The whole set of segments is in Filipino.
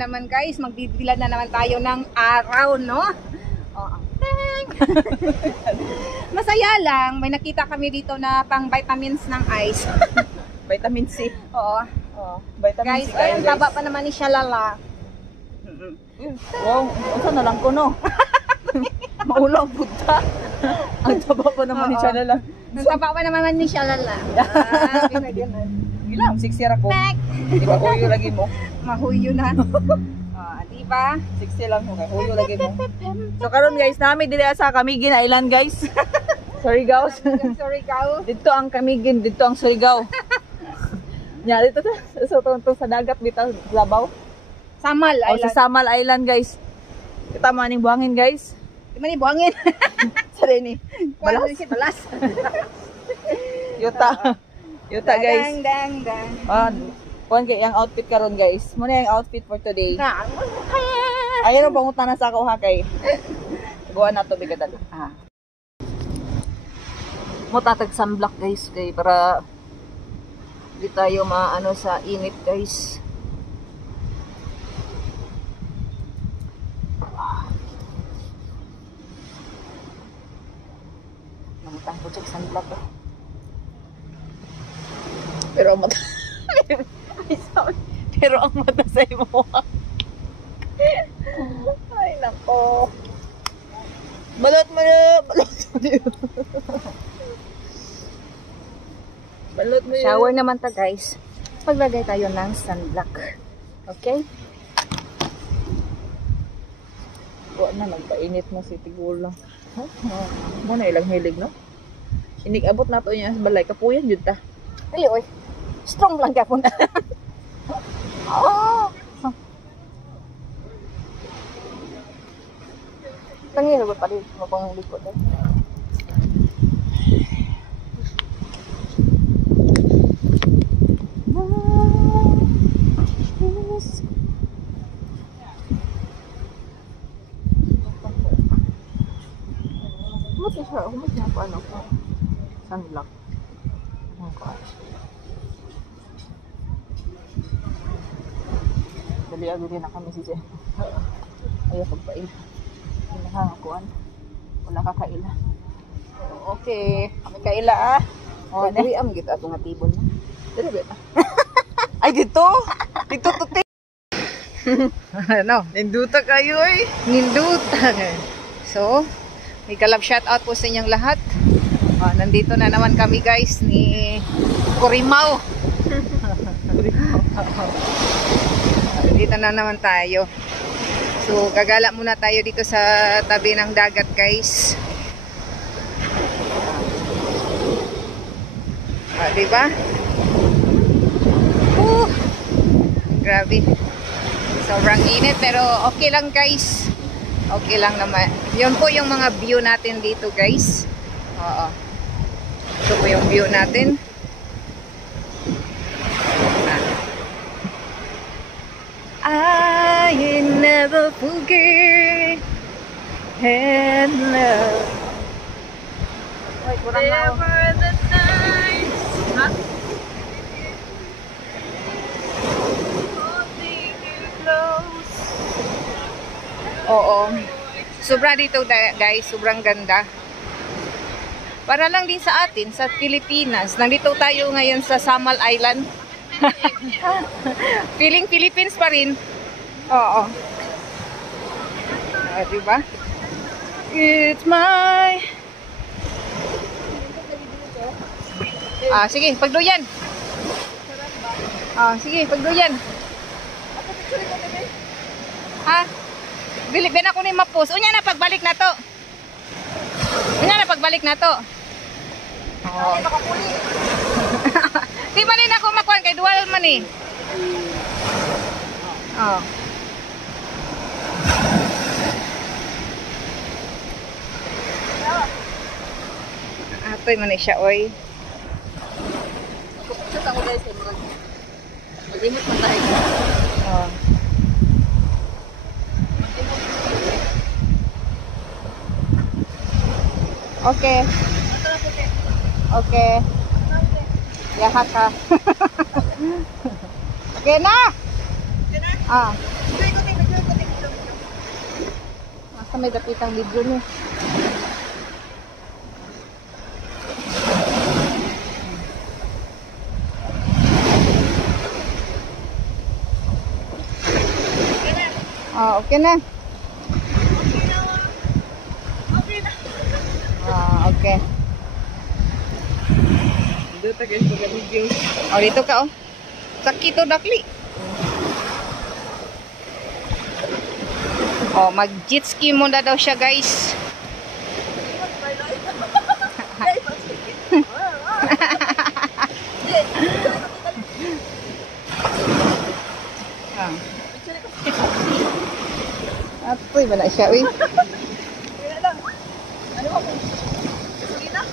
naman guys, magdidilan na naman tayo ng araw, no? Oh. Masaya lang, may nakita kami dito na pang vitamins ng ice. Vitamin C. Oo. Oh, vitamin Guys, C kayo, ay, ang taba pa naman ni Shalala. Wow, unsa na lang ko no. Maulang punta. Ang taba pa naman ni Shalala. Ang taba pa naman ni Shalala. Ilang 6 year ako. Back. Di ba huyo lagi mo? Mahuyo na. Di ba? 60 lang mo kay huyo lagi mo. So karon guys, nami dili sa Camiguin Island guys. Surigao. Surigao. Dito ang Camiguin, dito ang Surigao. Nya dito sa dagat dito Labaw. Samal O Island. sa Samal Island guys. Kita maning buhangin guys. Di man ni buhangin. Sa ni. Balas. Balas. Yuta. Yuta guys. Dang dang. Kuan kay ang outfit karon guys. Mo na yung outfit for today. Ayan ang pangutana sa ako ha kay. Guwan na to bigadala. Mo tatag sunblock guys kay para di tayo maano sa init guys. Namutang ko check sunblock. Pero ang mata pero ang mata sa imo. Ay nako. Balot mo na. Balot mo. Shower naman ta guys. Paglagay tayo ng sunblock. Okay? Kuha na, nagpainit mo si Tigulo. Mo na ilang hilig, no? Inig-abot na to niya sa balay. Kapuyan yun ta. Dili oy. Strong lang ka punta. Tangin ba pa rin? Mapang likod eh. Humus niya pa ano ko. Sunblock. Oh gosh. Dali agad na kami si Jen. Ayaw pagpail. Hinahangakuan. Wala kakaila. Okay. Kami kaila ah. Oh, Dili am gid ato nga table no. dali ba? Ay dito. Dito to te. Ano? Ninduta kayo eh. Ninduta. So, may kalab shoutout po sa inyong lahat. Nandito na naman kami guys ni Corimao. Dito na naman tayo. So, gagala muna tayo dito sa tabi ng dagat guys. Diba? Grabe. Sobrang init pero okay lang guys. Okay lang naman. Yun po yung mga view natin dito guys. Oo. Ito po yung view natin. I never forget and love. Ay, kurang na. Never the nights. Ha? Holding you close. Oo. Sobra dito guys, sobrang ganda. Para lang din sa atin, sa Pilipinas. Nandito tayo ngayon sa Samal Island. Feeling Philippines pa rin. Oo. Diba? It's my... sige, pagduyan. Sige, pagduyan. Ha? Bilibin ako ni mapus. Unya na pagbalik na to. Unya na pagbalik na to. Oh. Di ba rin ako makuhan kay dual man eh. Oh. Atoy man siya oy. Sa ako guys, mag-imot man tayo. Oh. Okay. Okay. Yahat ka. Okay na. Okay na? Ah. Okay, Sa may dapitang video niya. Okay na. Okay. Dito guys, mag-video. Dito ka Sakit dakli. Mag-jet ski muna daw siya, guys. Apoy ba na siya, uy? Ano ba po? Sige na.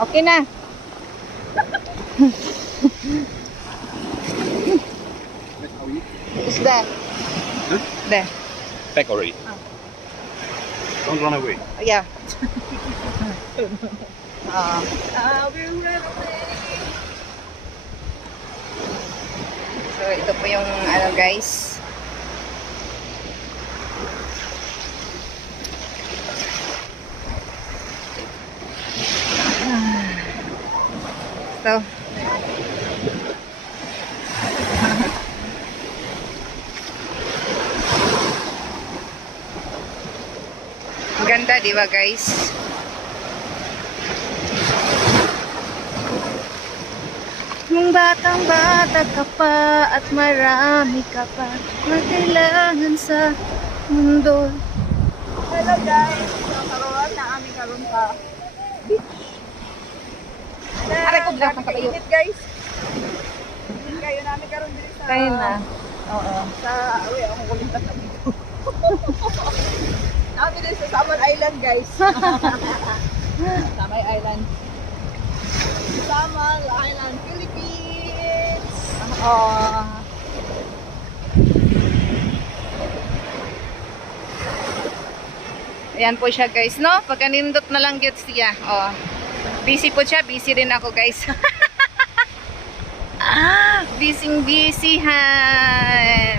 Okay na. Is that? Huh? There. Back already. Don't run away. Yeah. We're ready. So, ito po yung guys. So, ang ganda, di ba, guys? Nung batang-bata ka pa at marami ka pa na kailangan sa mundo. Hello guys. Karoon na aming karoon ka. Aray ko, black ang kabayo. Init guys. Init kayo namin karoon din sa... Tayo na. Oo. Sa... Uy, ako kumintas na dito. Namin din sa Samar Island guys. Samar Island. Samar Island, Philippines. Ayan po siya, guys, no? Pagka nindot na lang yun siya. Busy po siya. Busy rin ako, guys. Busy han.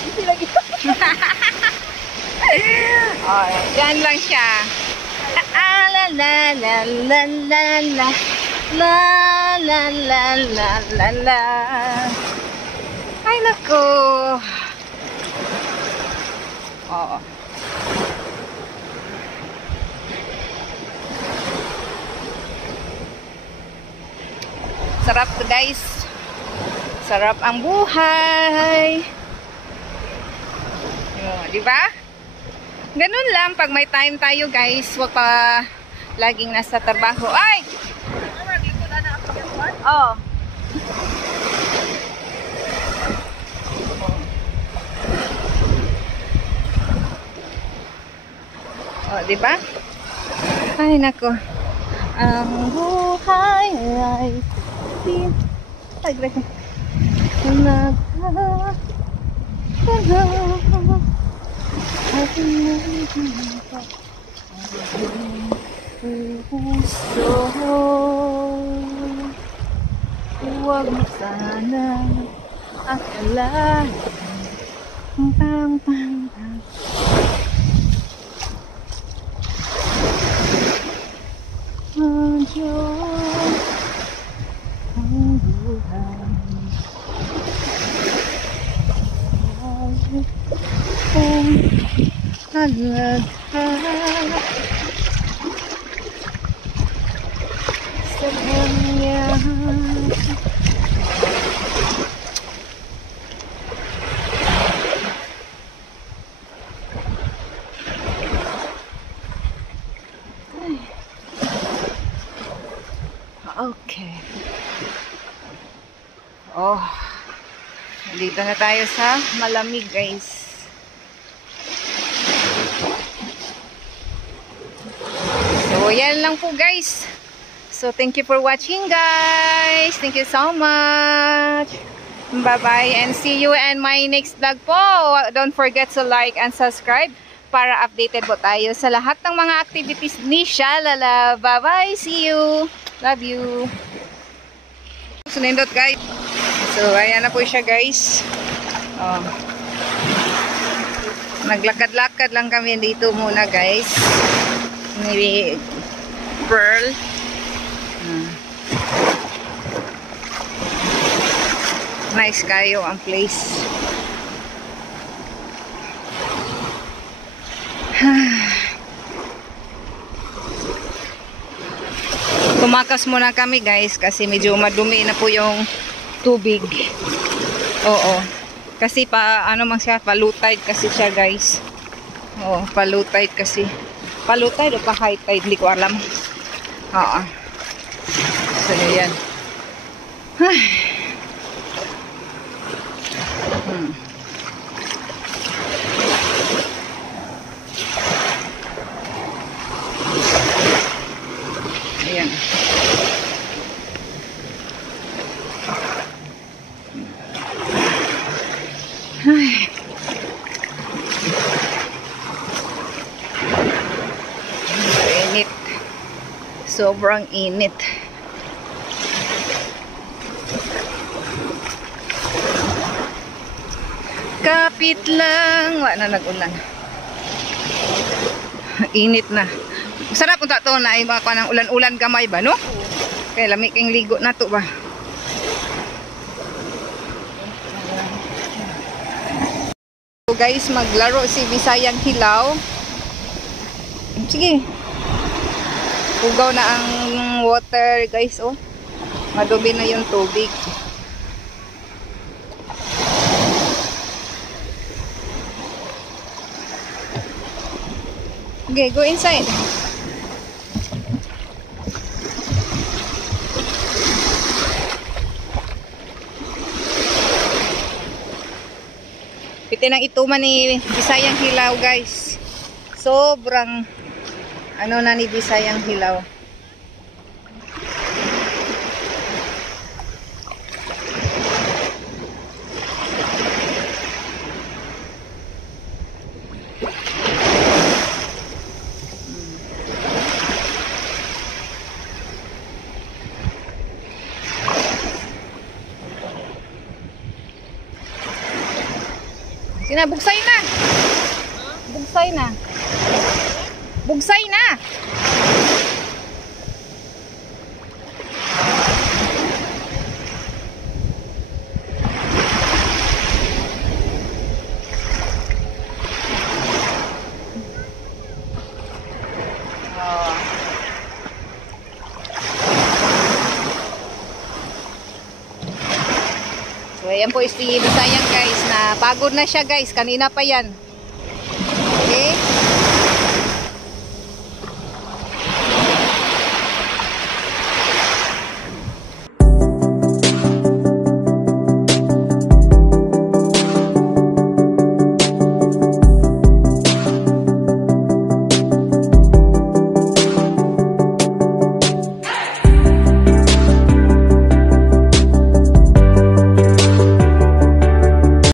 Busy lagi. Yan lang siya. La la la la la la la la la la la la. Ay nako. Sarap to, guys. Sarap ang buhay. Di ba? Ganun lang pag may time tayo, guys. Huwag pa laging nasa trabaho. Ay! Di ba? Ay, nako. Ang buhay ay huwag mo sana akalain pang ang Diyos ang buhay ang halaga sa kanya. Okay. Dito na tayo sa malamig, guys. So, yan lang po, guys. So, thank you for watching, guys. Thank you so much. Bye-bye and see you in my next vlog po. Don't forget to like and subscribe para updated po tayo sa lahat ng mga activities ni Shalala. Bye-bye! See you! Love you! Sunindot guys. So, ayan na po siya guys. Oh. Naglakad-lakad lang kami dito muna guys. Ni Pearl. Nice kayo ang place. Tumakas muna kami guys kasi medyo madumi na po yung tubig. Oo. Kasi ano man siya, palutide kasi siya guys. Oo, palutide kasi. Palutide o pa-high tide, hindi ko alam. Oo. So, yan. Ayan. Init. Sobrang init. Kapit lang. Wala na nag-ulan. Init na. Sarap kung tato na ay baka ng ulan-ulan kamay ba, no? Kaya lamig kang ligo na to ba? So guys, maglaro si Bisayang Hilaw. Sige. Pugaw na ang water guys, oh. Madumi na yung tubig. Okay, go inside. Piti ng ituman ni Bisayang Hilaw guys. Sobrang ano na ni Bisayang Hilaw. Sina, bugsay na. Bugsay na. Bugsay na. So, ayan po si Bisayang guys, na pagod na siya guys, kanina pa yan.